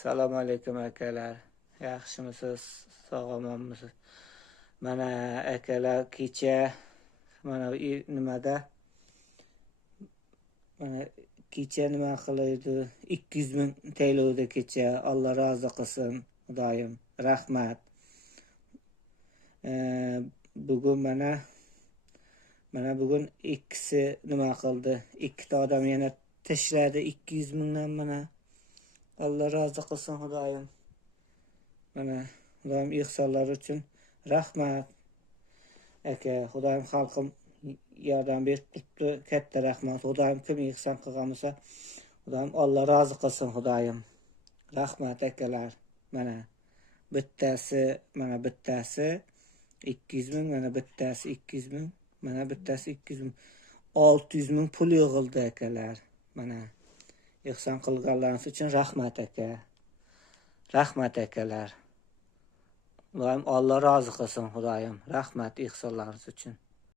Assalomu alaykum akalar. Yaxshimisiz? Sog'omsiz? Mana akalar kecha mana nimada mana kecha nima qildi? 200 ming to'lovdi kecha. Alloh rozi qilsin. Xudoyim, rahmat. Bugun mana bugun ikkisi nima qildi? Ikkita odam yana tashladi 200 mingdan mana. Alloh rozi qilsin Xudoyim. Mana Xudoyim ihsonlari uchun rahmat. Aka, Xudoyim xalqim yordam berib turibdi. Katta rahmat. Xudoyim kim ihson qilgan bo'lsa, Xudoyim Alloh rozi qilsin Xudoyim. Rahmat akalar. Mana bittasi 200 ming, mana bittasi 200 ming, mana bittasi 200 ming. 600 ming pul yig'ildi akalar. Mana ihson qilganlariniz uchun rahmat aka. Rahmat akalar. Xudoyim Alloh rozi qilsin Xudoyim. Rahmat ihsonlaringiz uchun.